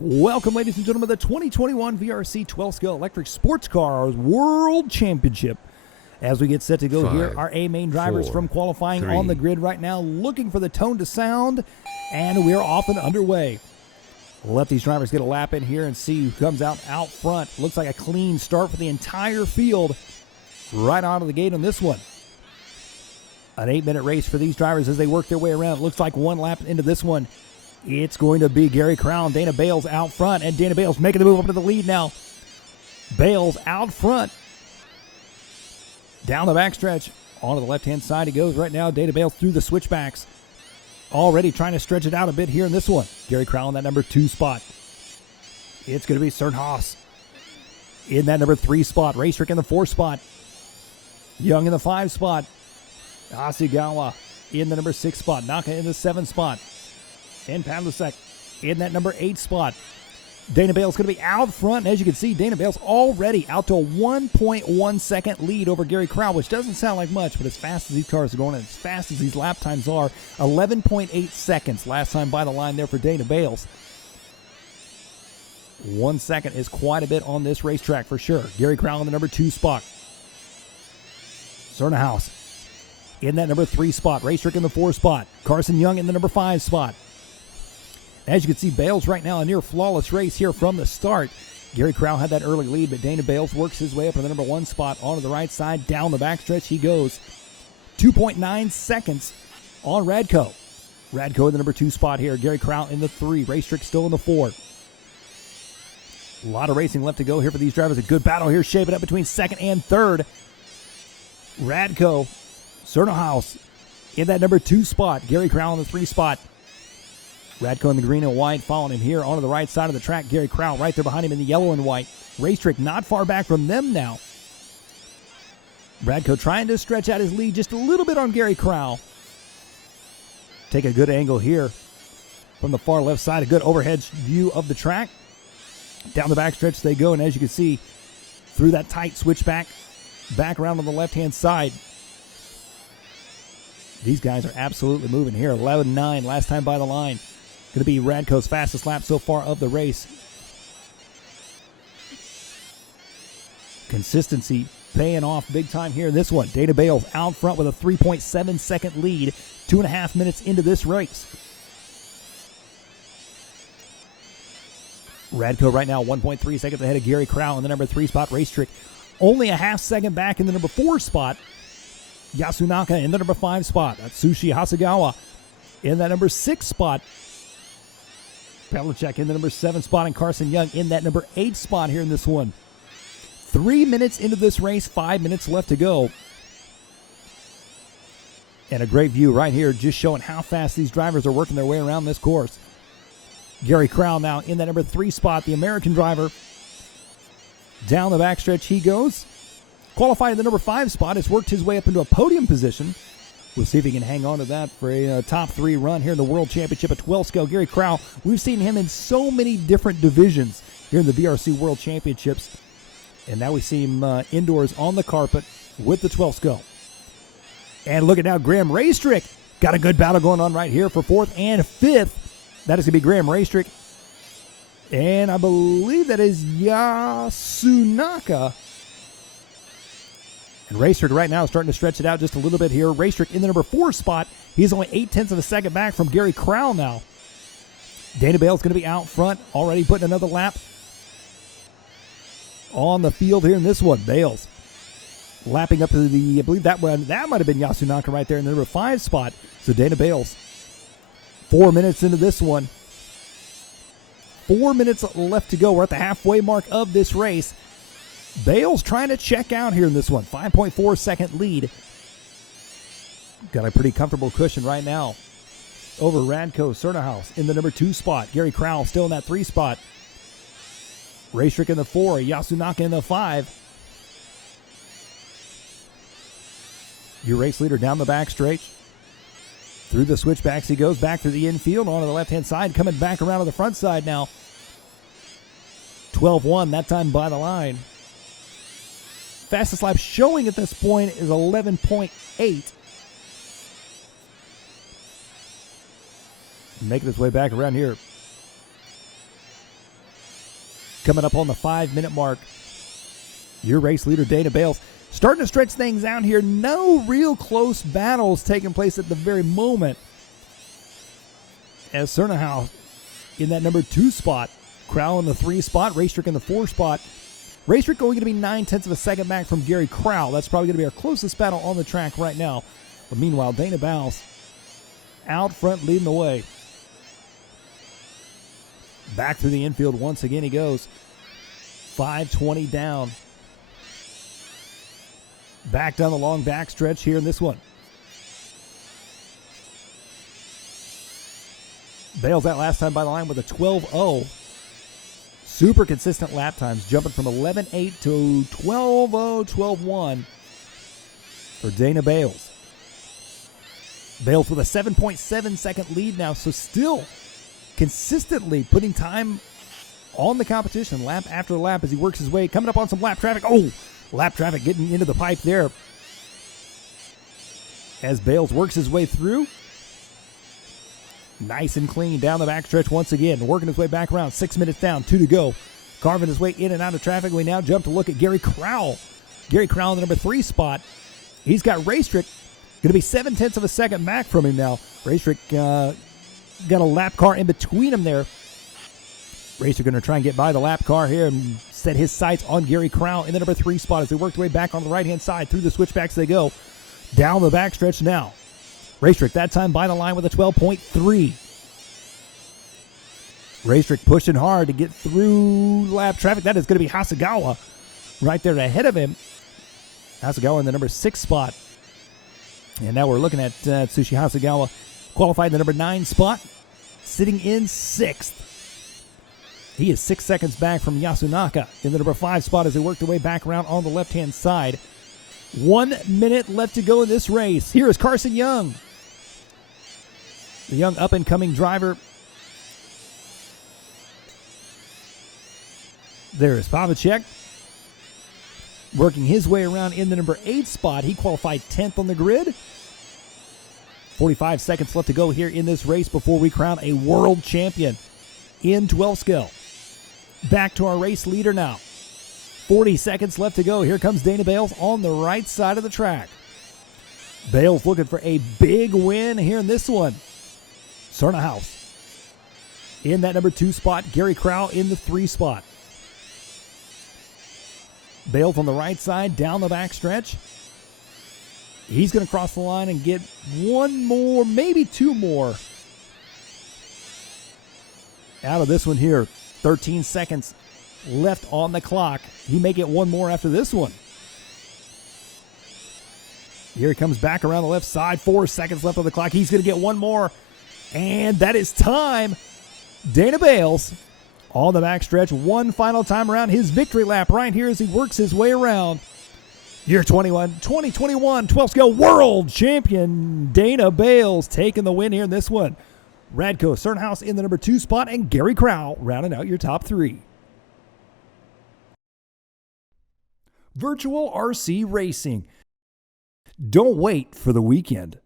Welcome, ladies and gentlemen, to the 2021 VRC 12-scale electric sports cars World Championship. As we get set to go here, our A main drivers from qualifying on the grid right now, looking for the tone to sound, and we're off and underway. We'll let these drivers get a lap in here and see who comes out front. Looks like a clean start for the entire field right out of the gate on this one. An 8-minute race for these drivers as they work their way around. It looks like one lap into this one. It's going to be Gary Crown, Dana Bales out front, and Dana Bales making the move up to the lead now. Bales out front. Down the backstretch. Onto the left-hand side he goes right now. Dana Bales through the switchbacks. Already trying to stretch it out a bit here in this one. Gary Crown in that number 2 spot. It's going to be Haas in that number 3 spot. Racetrick in the 4 spot. Young in the 5 spot. Hasegawa in the number 6 spot. Naka in the 7 spot. And Pavlicek in that number 8 spot. Dana Bales going to be out front. And as you can see, Dana Bales already out to a 1.1 second lead over Gary Crown, which doesn't sound like much, but as fast as these cars are going and as fast as these lap times are, 11.8 seconds last time by the line there for Dana Bales. 1 second is quite a bit on this racetrack for sure. Gary Crown in the number 2 spot. House in that number 3 spot. Racetrick in the 4 spot. Carson Young in the number 5 spot. As you can see, Bales right now a near flawless race here from the start. Gary Crown had that early lead, but Dana Bales works his way up to the number 1 spot onto the right side. Down the backstretch he goes. 2.9 seconds on Radko. Radko in the number 2 spot here. Gary Crown in the 3. Racetrick still in the 4. A lot of racing left to go here for these drivers. A good battle here shaping up between 2nd and 3rd. Radko, House in that number 2 spot. Gary Crown in the 3 spot. Radko in the green and white following him here onto the right side of the track. Gary Crown right there behind him in the yellow and white. Racetrick not far back from them now. Radko trying to stretch out his lead just a little bit on Gary Crown. Take a good angle here from the far left side. A good overhead view of the track. Down the backstretch they go, and as you can see, through that tight switchback, back around on the left-hand side. These guys are absolutely moving here. 11.9 last time by the line. Going to be Radko's fastest lap so far of the race. Consistency paying off big time here in this one. Dana Bales out front with a 3.7 second lead. 2.5 minutes into this race. Radko right now 1.3 seconds ahead of Gary Crown in the number 3 spot. Racetrick only a half second back in the number 4 spot. Yasunaka in the number 5 spot. Atsushi Hasegawa in that number 6 spot. Pavlicek in the number 7 spot, and Carson Young in that number 8 spot here in this one. 3 minutes into this race, 5 minutes left to go. And a great view right here, just showing how fast these drivers are working their way around this course. Gary Crown now in that number 3 spot, the American driver. Down the backstretch he goes. Qualified in the number 5 spot, has worked his way up into a podium position. We'll see if he can hang on to that for a top 3 run here in the World Championship at 12 scale. Gary Crown, we've seen him in so many different divisions here in the VRC World Championships. And now we see him indoors on the carpet with the 12 scale. And look at now, Graham Racetrick. Got a good battle going on right here for 4th and 5th. That is going to be Graham Racetrick. And I believe that is Yasunaka. And Racetrick right now is starting to stretch it out just a little bit here. Racetrick in the number 4 spot. He's only 0.8 of a second back from Gary Crown now. Dana Bales going to be out front, already putting another lap on the field here in this one. Bales lapping up to the, I believe that one, that might have been Yasunaka right there in the number 5 spot. So Dana Bales, 4 minutes into this one. 4 minutes left to go. We're at the halfway mark of this race. Bales trying to check out here in this one. 5.4 second lead. Got a pretty comfortable cushion right now over Radko House in the number 2 spot. Gary Crown still in that 3 spot. Racetrick in the 4. Yasunaka in the 5. Your race leader down the back straight. Through the switchbacks he goes back through the infield onto the left-hand side. Coming back around to the front side now. 12-1 that time by the line. Fastest lap showing at this point is 11.8. Making his way back around here. Coming up on the 5-minute mark, your race leader, Dana Bales, starting to stretch things out here. No real close battles taking place at the very moment, as Cernahouse in that number 2 spot, Crowell in the 3 spot, Raystrick in the 4 spot. Raystrick going to be 9/10 of a second back from Gary Crowell. That's probably going to be our closest battle on the track right now. But meanwhile, Dana Bales out front leading the way. Back through the infield once again he goes. 5:20 down. Back down the long backstretch here in this one. Bales that last time by the line with a 12:0. Super consistent lap times, jumping from 11:8 to 12:0, 12:1 for Dana Bales. Bales with a 7.7 second lead now, so still consistently putting time on the competition, lap after lap as he works his way, coming up on some lap traffic. Oh, lap traffic getting into the pipe there as Bales works his way through. Nice and clean down the backstretch once again, working his way back around. 6 minutes down, 2 to go. Carving his way in and out of traffic. We now jump to look at Gary Crowell. Gary Crowell in the number 3 spot. He's got Raystrick going to be 7/10 of a second back from him now. Raystrick got a lap car in between them there. Raystrick going to try and get by the lap car here and set his sights on Gary Crowell in the number 3 spot as they work their way back on the right-hand side. Through the switchbacks they go. Down the backstretch now. Raystrick that time by the line with a 12.3. Raystrick pushing hard to get through lap traffic. That is going to be Hasegawa right there ahead of him. Hasegawa in the number 6 spot. And now we're looking at Tsushi Hasegawa qualified in the number 9 spot, sitting in 6th. He is 6 seconds back from Yasunaka in the number 5 spot as they work their way back around on the left-hand side. 1 minute left to go in this race. Here is Carson Young, the young up-and-coming driver. There is Pavlicek working his way around in the number 8 spot. He qualified 10th on the grid. 45 seconds left to go here in this race before we crown a world champion in 12 scale. Back to our race leader now. 40 seconds left to go. Here comes Dana Bales on the right side of the track. Bales looking for a big win here in this one. Cernahouse in that number 2 spot. Gary Crowell in the 3 spot. Bales on the right side, down the backstretch. He's going to cross the line and get 1 more, maybe 2 more out of this one here. 13 seconds left on the clock. He may get 1 more after this one. Here he comes back around the left side. 4 seconds left on the clock. He's going to get 1 more. And that is time. Dana Bales on the backstretch. 1 final time around his victory lap right here as he works his way around. Year 2021 12 scale world champion Dana Bales taking the win here in this one. Radko Cernahouse in the number 2 spot and Gary Crowell rounding out your top 3. Virtual RC Racing. Don't wait for the weekend.